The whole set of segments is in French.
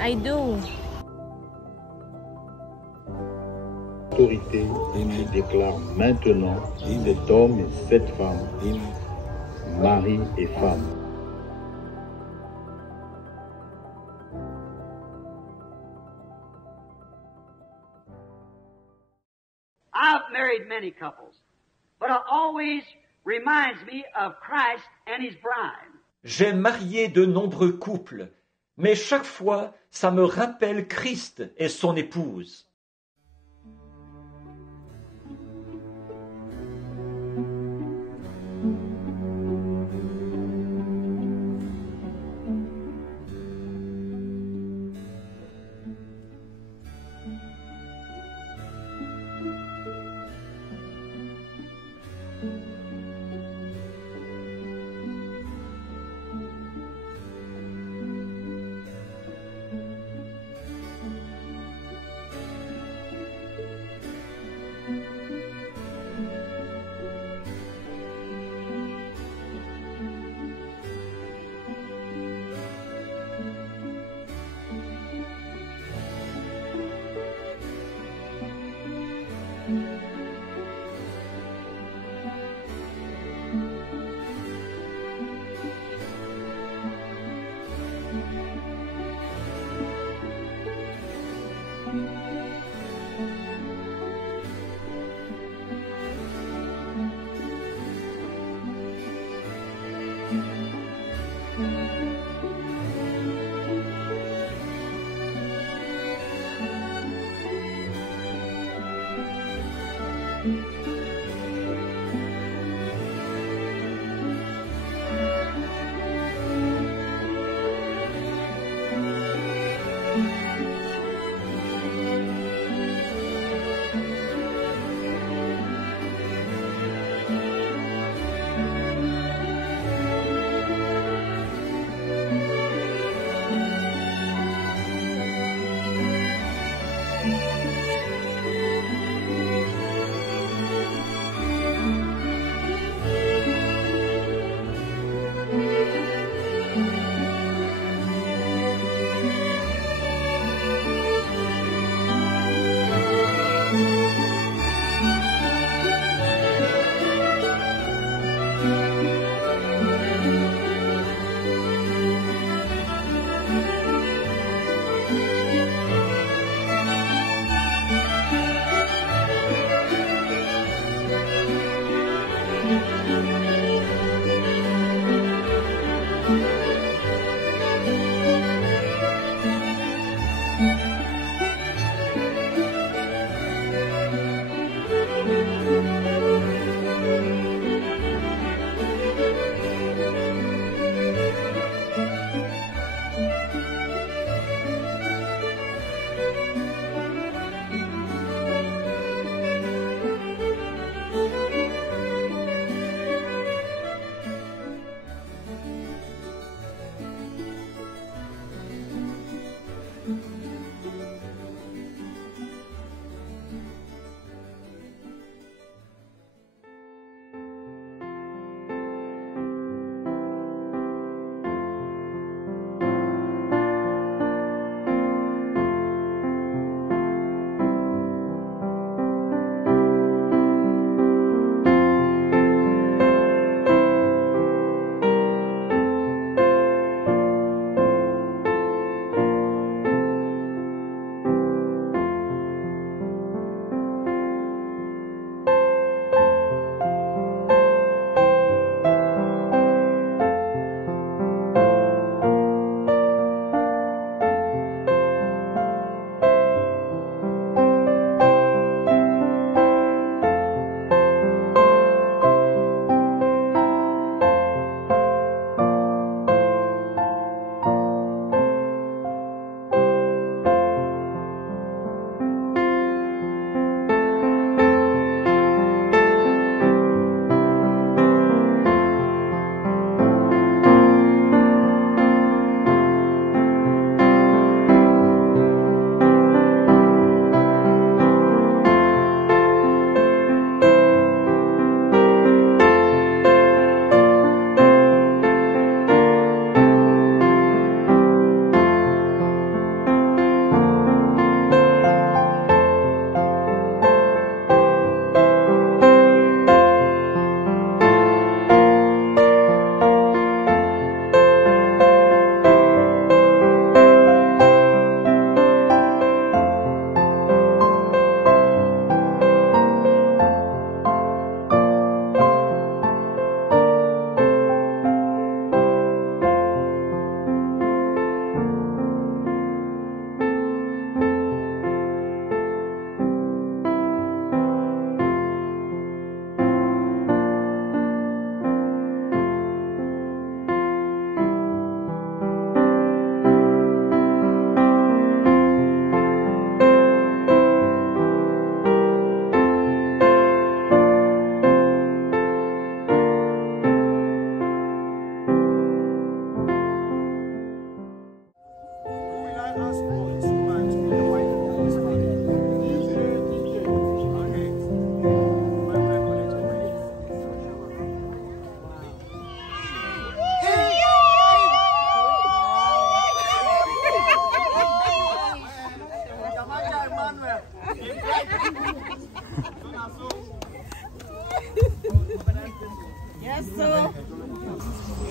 I do. Autorité, je déclare maintenant cet homme et cette femme, mari et femme. I've married many couples, but it always reminds me of Christ and his bride. J'ai marié de nombreux couples, mais chaque fois, ça me rappelle Christ et son épouse.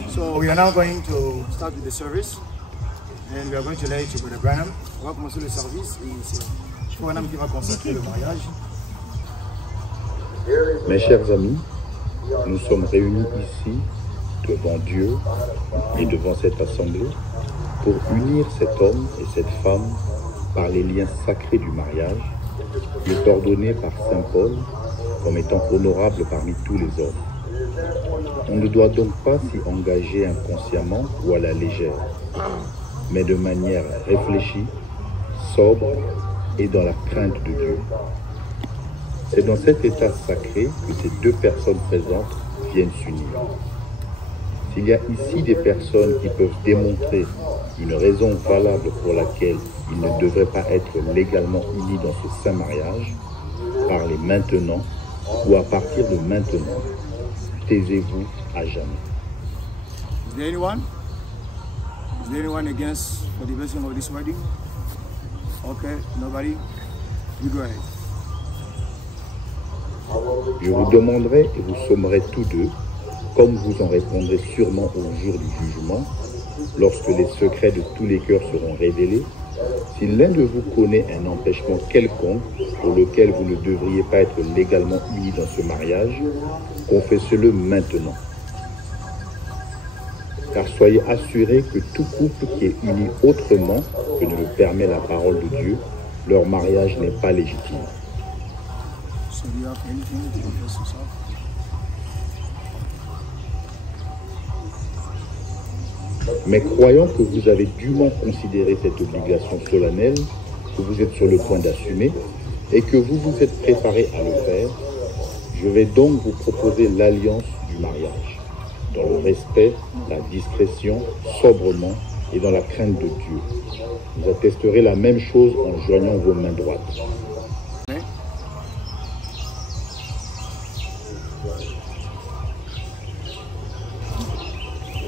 So we are now going to start with the service, and we are going to lay to Brother Branham. On va commencer le service et c'est Branham qui va consacrer le mariage. Mes chers amis, nous sommes réunis ici devant Dieu et devant cette assemblée pour unir cet homme et cette femme par les liens sacrés du mariage qui est ordonné par Saint Paul comme étant honorable parmi tous les hommes. On ne doit donc pas s'y engager inconsciemment ou à la légère, mais de manière réfléchie, sobre et dans la crainte de Dieu. C'est dans cet état sacré que ces deux personnes présentes viennent s'unir. S'il y a ici des personnes qui peuvent démontrer une raison valable pour laquelle ils ne devraient pas être légalement unis dans ce saint mariage, parlez maintenant ou à partir de maintenant, taisez-vous à jamais. Is there anyone? Is there anyone against for the blessing of this wedding? Okay, nobody? You go ahead. Je vous demanderai et vous sommerez tous deux, comme vous en répondrez sûrement au jour du jugement, lorsque les secrets de tous les cœurs seront révélés, si l'un de vous connaît un empêchement quelconque pour lequel vous ne devriez pas être légalement unis dans ce mariage, confessez-le maintenant. Car soyez assurés que tout couple qui est uni autrement que ne le permet la parole de Dieu, leur mariage n'est pas légitime. So do you have anything to confess yourself? Mais croyant que vous avez dûment considéré cette obligation solennelle, que vous êtes sur le point d'assumer, et que vous vous êtes préparé à le faire, je vais donc vous proposer l'alliance du mariage, dans le respect, la discrétion, sobrement et dans la crainte de Dieu. Vous attesterez la même chose en joignant vos mains droites.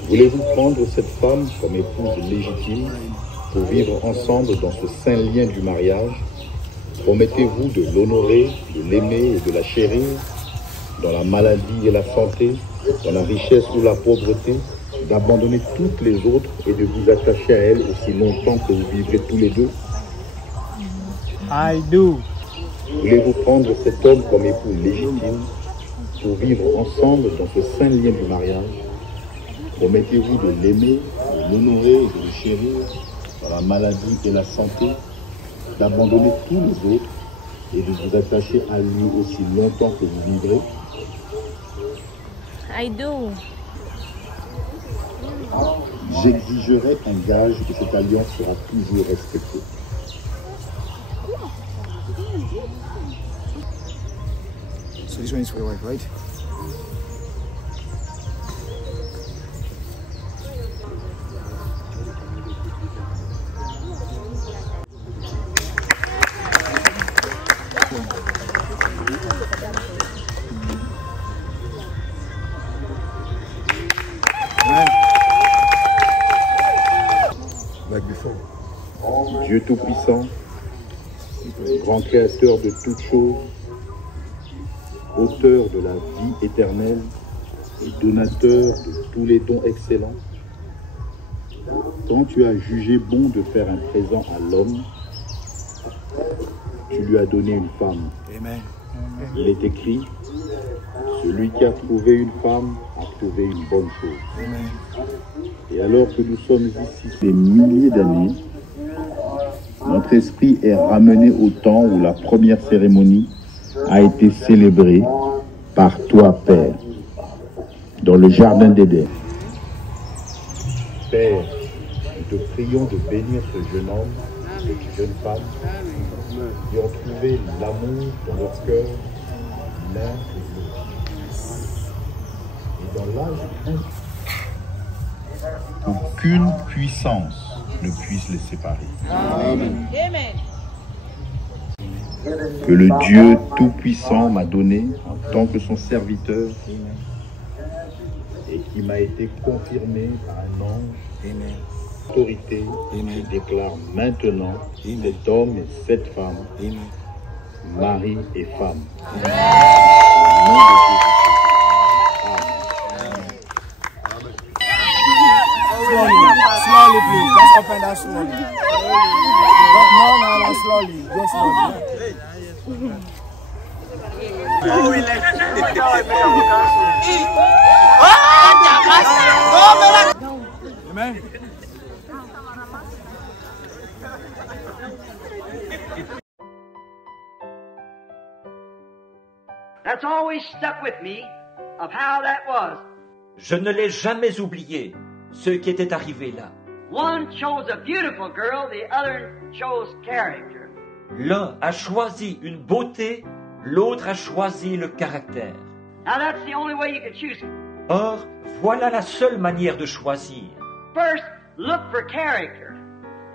Voulez-vous prendre cette femme comme épouse légitime pour vivre ensemble dans ce saint lien du mariage? Promettez-vous de l'honorer, de l'aimer et de la chérir, dans la maladie et la santé, dans la richesse ou la pauvreté, d'abandonner toutes les autres et de vous attacher à elle aussi longtemps que vous vivrez tous les deux? I do. Voulez-vous prendre cet homme comme époux légitime pour vivre ensemble dans ce saint lien du mariage? Promettez-vous de l'aimer, de l'honorer et de le chérir dans la maladie et la santé, d'abandonner tous les autres et de vous attacher à lui aussi longtemps que vous vivrez? I do. J'exigerai un gage que cette alliance sera toujours respectée. So this one is for your wife, right? Like before. Dieu Tout-Puissant, grand créateur de toutes choses, auteur de la vie éternelle et donateur de tous les dons excellents, quand tu as jugé bon de faire un présent à l'homme, tu lui as donné une femme. Amen. Il est écrit, celui qui a trouvé une femme a trouvé une bonne chose. Amen. Et alors que nous sommes ici des milliers d'années, notre esprit est ramené au temps où la première cérémonie a été célébrée par toi, Père, dans le jardin d'Éden. Père, nous te prions de bénir ce jeune homme, cette jeune femme, qui ont trouvé l'amour dans leur cœur, l'un et l'autre. Et dans l'âge infini, aucune puissance ne puisse les séparer. Amen. Que le Dieu Tout-Puissant m'a donné en tant que son serviteur et qui m'a été confirmé par un ange. Amen. Autorité, je déclare maintenant cet homme et cette femme, mari et femme. Au nom de Jésus. Amen. open that slowly. No, slowly. Go slowly. Oh, we like Amen. That's always stuck with me of how that was. Je ne l'ai jamais oublié, ce qui était arrivé là. One chose a beautiful girl, the other chose character. L'un a choisi une beauté, l'autre a choisi le caractère. Now that's the only way you can choose. Or, voilà la seule manière de choisir. First, look for character.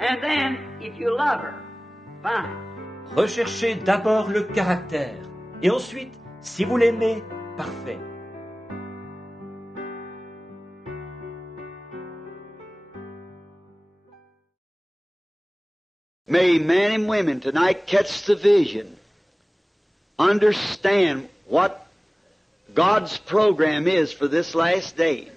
And then, if you love her, fine. Recherchez d'abord le caractère. Et ensuite, si vous l'aimez, parfait. May men and women tonight catch the vision, understand what God's program is for this last day.